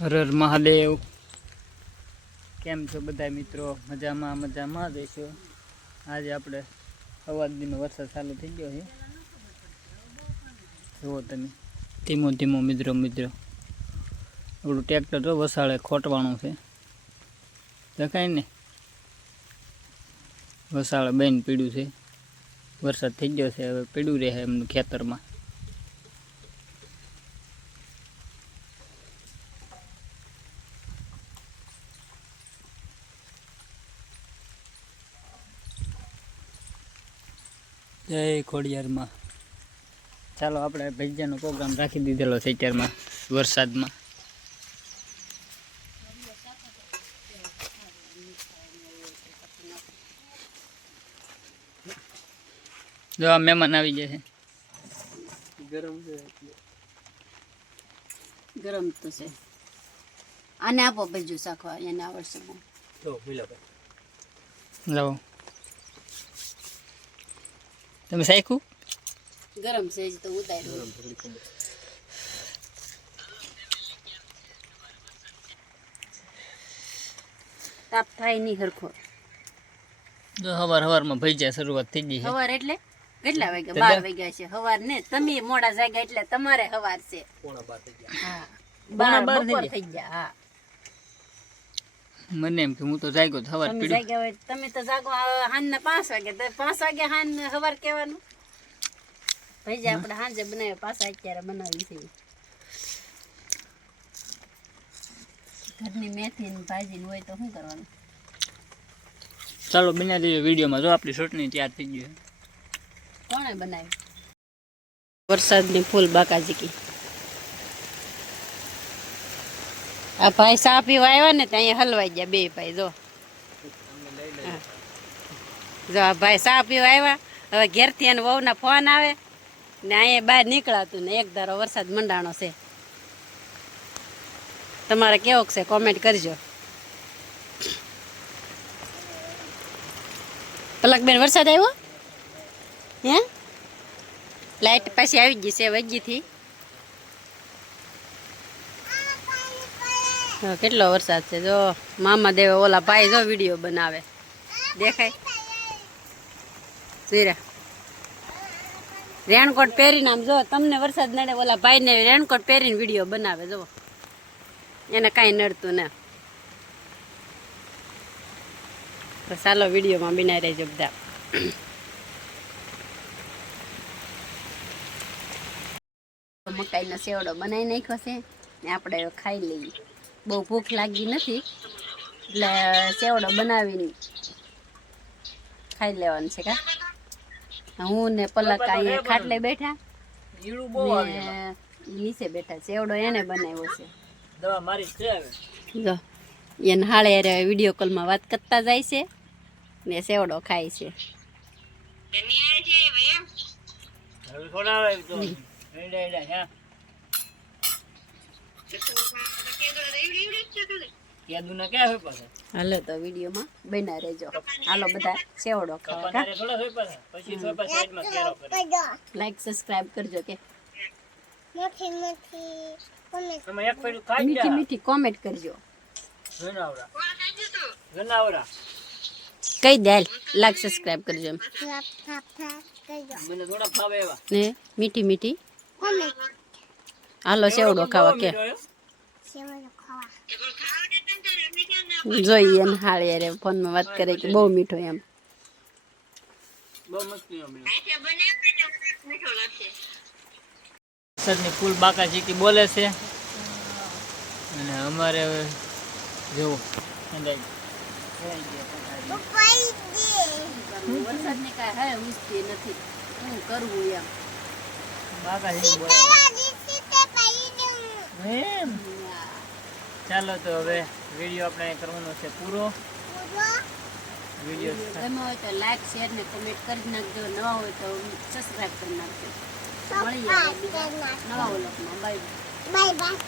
હર હર મહાદેવ। કેમ છો બધા મિત્રો? મજામાં જઈશો। આજે આપણે સવાર દીનો વરસાદ ચાલુ થઈ ગયો છે। જુઓ તમે, ધીમો ધીમો મિત્રો આપણું ટ્રેક્ટર તો વસાળે ખોટવાનું છે, દેખાય ને? વસાળે બેન પીડ્યું છે, વરસાદ થઈ ગયો છે, હવે પીડ્યું રહે એમનું ખેતરમાં। જય ખોડિયારમાં। ચાલો આપણે ભજીયાનો પ્રોગ્રામ રાખી દીધેલો છે અત્યારમાં વરસાદમાં। જો આ મહેમાન આવી ગયા છે। ગરમ તો છે, આને આપો ભજીયું શાખવા, એને આવડશે બહુ। લાવો તમે શાખ્યું? ગરમ છે હજી તો ઉતાર્યું। તાપ થાય નહીં હરખો। જો સવારમાં ભજીયા શરૂઆત થઈ ગઈ છે। સવાર એટલે કેટલા વાગ્યા? 12 વાગ્યા છે સવાર ને। તમે મોડા જાગ્યા એટલે તમારે સવાર છે। હા, 12 થઈ ગયા। હા, મને એમ કે હું તો જાગ્યો સવાર તમે પીડ્યું। જાગ્યા હોય તમે તો જાગો હાંજના 5 વાગે, તો 5 વાગે હાંજ સવાર કહેવાનું। ભજીયા આપણે હાંજે બનાવ્યા, પાછા અત્યારે બનાવી છે। ઘરની મેથી ને ભાજી હોય તો શું કરવાનું? ચાલો બના દેજો વિડીયોમાં। જો આપણી ચટણી તૈયાર થઈ ગઈ છે। કોણે બનાવી? વરસાદની ફૂલ બાકાજી। આ ભાઈ ચા પીવા આવ્યા ને ત્યાં હલવાઈ ગયા બે ભાઈ। જો જો આ ભાઈ ચા પીવા આવ્યા, હવે ઘેરથી એને વહુના ફોન આવે ને અહીંયા બહાર નીકળાતું ને એક ધારો વરસાદ મંડાણો છે। તમારે કેવો છે કોમેન્ટ કરજો। પલકબેન વરસાદ આવ્યો હે? લાઈટ પાછી આવી ગઈ છે વગીથી। કેટલો વરસાદ છે જો। મામા દેવે ઓલા ભાઈ જો વિડીયો બનાવે, દેખાય? સીરા રેનકોટ પહેરીને આમ જો, તમને વરસાદ નડે, ઓલા ભાઈને રેનકોટ પહેરીને વિડીયો બનાવે। જો એને કાંઈ નડતું ને। તો ચાલો વિડીયોમાં બનાવી રહેજો બધા। મકાઈનો સેવડો બનાવી નાખ્યો છે ને આપણે ખાઈ લઈએ। બહુ ભૂખ લાગી નથી એટલે સેવડો બનાવીને ખાઈ લેવાનું છે। કા હું ને પલક અહીંયા ખાટલે બેઠા ને નીચે બેઠા। સેવડો એને બનાવ્યો છે। જો એને હાળે યારે વિડીયો કોલમાં વાત કરતા જાય છે ને સેવડો ખાય છે। હાલો તો વિડીયોમાં બના રહેજો। હાલો બધા સેવડો ખાવા। લાઈક સબસ્ક્રાઇબ કરજો કે મીઠી મીઠી કોમેન્ટ કરજો। કઈ દે લાઈક સબસ્ક્રાઇબ કરજો ને મીઠી મીઠી। હાલો સેવડો ખાવા કે જોઈએ ને હાળે રે ફોનમાં વાત કરે કે બહુ મીઠો એમ। વરસાદની ફૂલ બાકાજી બોલે છે અને અમારે હવે જુઓ વરસાદની કાંઈ હે ઉસતી નથી, શું કરવું એમ બાકાજી બોલે એમ। ચાલો તો હવે વિડીયો આપણે કરવાનો છે પૂરો। વિડીયો ગમે હોય તો લાઈક શેર ને કમેન્ટ કરી નાખજો। નવા હોય તો સબસ્ક્રાઇબ કરી નાખજો। મળીએ નવા વ્લોગમાં। Bye bye.